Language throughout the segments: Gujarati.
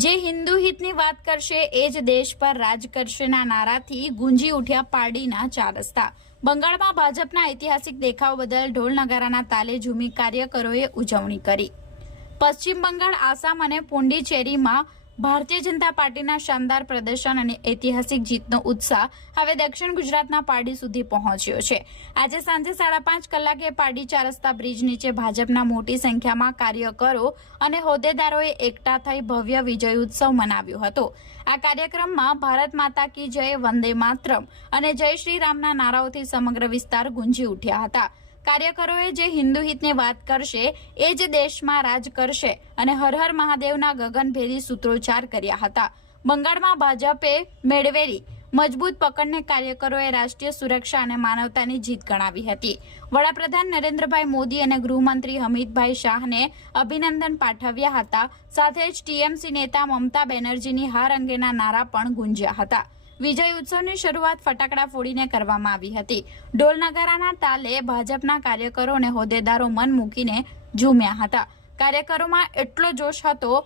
જે હિન્દુ હિતની વાત કરશે એ જ દેશ પર રાજ કરશેના નારાથી ગુંજી ઉઠ્યા પારડીના ચાર રસ્તા। બંગાળમાં ભાજપના ઐતિહાસિક દેખાવ બદલ ઢોલ નગારાના તાલે ઝૂમી કાર્યકરોએ ઉજવણી કરી। પશ્ચિમ બંગાળ, આસામ અને પોંડિચેરીમાં ભારતીય જનતા પાર્ટીના શાનદાર પ્રદર્શન અને ઐતિહાસિક જીતનો ઉત્સાહ હવે દક્ષિણ ગુજરાતના પારડી સુધી પહોંચ્યો છે। આજે સાંજે 5:30 કલાકે પારડી ચાર રસ્તા બ્રિજ નીચે ભાજપના મોટી સંખ્યામાં કાર્યકરો અને હોદ્દેદારોએ એકઠા થઈ ભવ્ય વિજય ઉત્સવ મનાવ્યો હતો। આ કાર્યક્રમમાં ભારત માતા કી જય, વંદે માતરમ અને જય શ્રી રામના નારાઓથી સમગ્ર વિસ્તાર ગુંજી ઉઠ્યા હતા। કાર્યકરોએ જે હિન્દુ હિતની વાત કરશે એ જ દેશમાં રાજ કરશે અને હર હર મહાદેવના ગગનભેદી સૂત્રોચ્ચાર કર્યા હતા। બંગાળમાં ભાજપે મેળવેલી મજબૂત પકડને કાર્યકરોએ રાષ્ટ્રીય સુરક્ષા અને માનવતાની જીત ગણાવી હતી। વડાપ્રધાન નરેન્દ્રભાઈ મોદી અને ગૃહમંત્રી અમિતભાઈ શાહને અભિનંદન પાઠવ્યા હતા। સાથે જ ટીએમસી નેતા મમતા બેનર્જીની હાર અંગેના નારા પણ ગુંજ્યા હતા। વિજય ઉત્સવની શરૂઆત ફટાકડા ફોડીને કરવામાં આવી હતી। ઢોલ નગારાના તાલે ભાજપના કાર્યકરો અને હોદ્દેદારો મન મૂકીને ઝૂમ્યા હતા। કાર્યકરોમાં એટલો જોશ હતો,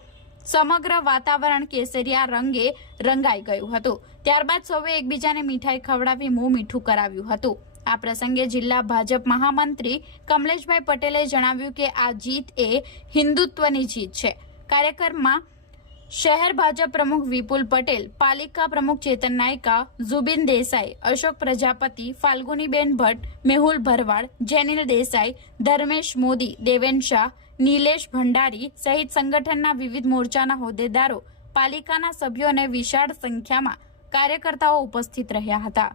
સમગ્ર વાતાવરણ કેસરિયા રંગે રંગાઈ ગયું હતું। ત્યારબાદ સૌએ એકબીજાને મીઠાઈ ખવડાવી મોં મીઠું કરાવ્યું હતું। આ પ્રસંગે જિલ્લા ભાજપ મહામંત્રી કમલેશભાઈ પટેલે જણાવ્યું કે આ જીત એ હિન્દુત્વની જીત છે। કાર્યક્રમમાં શહેર ભાજપ પ્રમુખ વિપુલ પટેલ, પાલિકા પ્રમુખ ચેતન નાયકા, ઝુબિન દેસાઈ, અશોક પ્રજાપતિ, ફાલ્ગુનીબેન ભટ્ટ, મેહુલ ભરવાડ, જેનિલ દેસાઈ, ધર્મેશ મોદી, દેવેન શાહ, નીલેશ ભંડારી સહિત સંગઠનના વિવિધ મોરચાના હોદ્દેદારો, પાલિકાના સભ્યો અને વિશાળ સંખ્યામાં કાર્યકર્તાઓ ઉપસ્થિત રહ્યા હતા।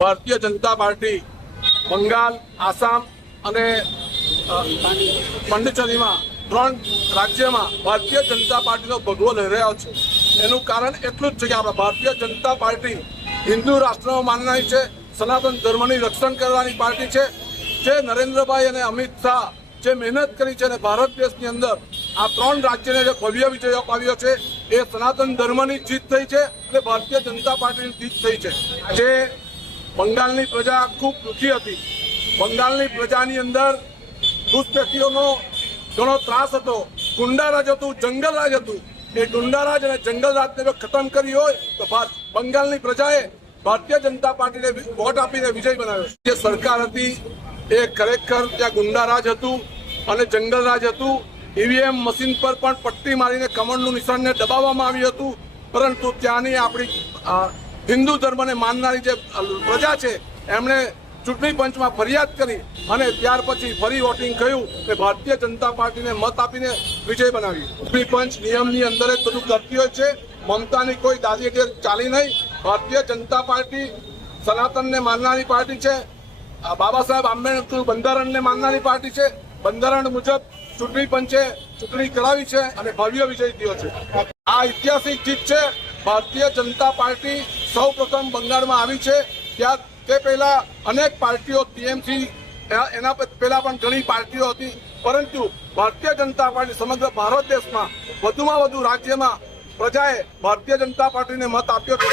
ભારતીય જનતા પાર્ટી બંગાળ, આસામ અને પોંડિચેરીમાં 3 રાજ્યમાં ભારતીય જનતા પાર્ટીનો ભગવો લહેરાયો છે। એનું કારણ એટલું જ છે કે આપણા ભારતીય જનતા પાર્ટી હિન્દુ રાષ્ટ્રમાં માનનારી છે, સનાતન ધર્મની રક્ષણ કરવાની પાર્ટી છે। જે નરેન્દ્રભાઈ અને અમિત શાહ જે મહેનત કરી છે અને ભારત દેશની અંદર આ 3 રાજ્યને જે ભવ્ય વિજય અપાવ્યો છે એ સનાતન ધર્મની જીત થઈ છે અને ભારતીય જનતા પાર્ટીની જીત થઈ છે। આજે બંગાળની પ્રજા ખૂબ દુઃખી હતી। બંગાળની પ્રજાની અંદર ઘૂસપેઠીઓનો ઘણો ત્રાસ હતો, ગુંડારાજ હતું, જંગલરાજ હતું। એ ગુંડારાજ અને જંગલરાજને જો ખતમ કરી હોય તો બંગાળની પ્રજાએ ભારતીય જનતા પાર્ટીને વોટ આપીને વિજય બનાવ્યો। જે સરકાર હતી એ ખરેખર ત્યાં ગુંડારાજ હતું અને જંગલરાજ હતું। ઈવીએમ મશીન પર પણ પટ્ટી મારીને કમળનું નિશાનને દબાવવામાં આવ્યું હતું, પરંતુ ત્યાંની આપણી હિન્દુ ધર્મને માનનારી જે પ્રજા છે એમણે ચૂંટણી પંચમાં ફરિયાદ કરી અને ત્યાર પછી ફરી વોટિંગ કહ્યું કે ભારતીય જનતા પાર્ટીને મત આપીને વિજય બનાવી। ચૂંટણી પંચ નિયમની અંદર જ બધું કરતી હોય છે। મમતાની કોઈ દાદાગીરી ચાલી નહીં। ભારતીય જનતા પાર્ટી સનાતનને માનનારી પાર્ટી છે। બાબા સાહેબ આંબેડકર બંધારણને માનનારી પાર્ટી છે। બંધારણ મુજબ ચૂંટણી પંચે ચૂંટણી કરાવી છે અને ભવ્ય વિજય થયો છે। આ ઐતિહાસિક જીત છે। ભારતીય જનતા પાર્ટી સૌ પ્રથમ બંગાળમાં આવી છે। ત્યાં તે પહેલા અનેક પાર્ટીઓ, ટીએમસી એના પહેલા પણ ઘણી પાર્ટીઓ હતી, પરંતુ ભારતીય જનતા પાર્ટી સમગ્ર ભારત દેશમાં વધુમાં વધુ રાજ્યમાં પ્રજાએ ભારતીય જનતા પાર્ટીને મત આપ્યો છે।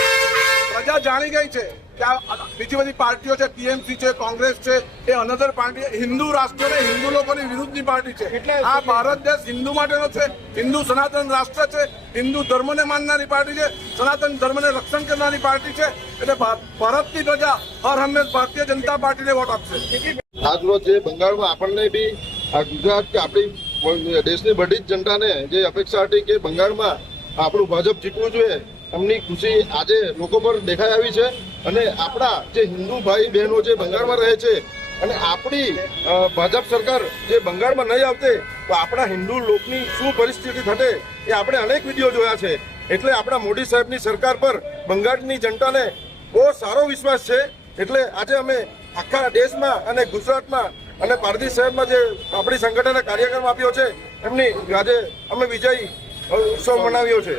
પ્રજા જાણી ગઈ છે કે આ બીજી બધી પાર્ટીઓ છે, ટીએમસી છે, કોંગ્રેસ છે, એ અનધર પાર્ટી હિન્દુ રાષ્ટ્ર અને હિન્દુ લોકોની વિરુદ્ધની પાર્ટી છે। એટલે આ ભારત દેશ હિન્દુ માટેનો છે, હિન્દુ સનાતન રાષ્ટ્ર છે, હિન્દુ ધર્મને માનનારી પાર્ટી છે, સનાતન ધર્મને રક્ષણ કરનારી પાર્ટી છે। એટલે ભારતની પ્રજા હર હંમેશ ભારતીય જનતા પાર્ટીને વોટ આપશે। આજ રોજ જે બંગાળમાં આપણને બી આ ગુજરાત કે આપણી દેશની બધી જ જનતાને જે અપેક્ષા હતી કે બંગાળમાં આપણું ભાજપ જીતવું જોઈએ, એમની ખુશી આજે લોકો પર દેખાઈ આવી છે। અને આપણા જે હિન્દુ ભાઈ બહેનો જે બંગાળમાં રહે છે અને આપણી ભાજપ સરકાર જે બંગાળમાં નહીં આવતે તો આપણા હિન્દુ લોકની શું પરિસ્થિતિ થશે એ આપણે અનેક વિડીયો જોયા છે। એટલે આપણા મોદી સાહેબની સરકાર પર બંગાળની જનતાને બહુ સારો વિશ્વાસ છે। એટલે આજે અમે આખા દેશમાં અને ગુજરાતમાં અને પારડી શહેરમાં જે આપણી સંગઠને કાર્યક્રમ આપ્યો છે એમની આજે અમે વિજય ઉત્સવ મનાવ્યો છે।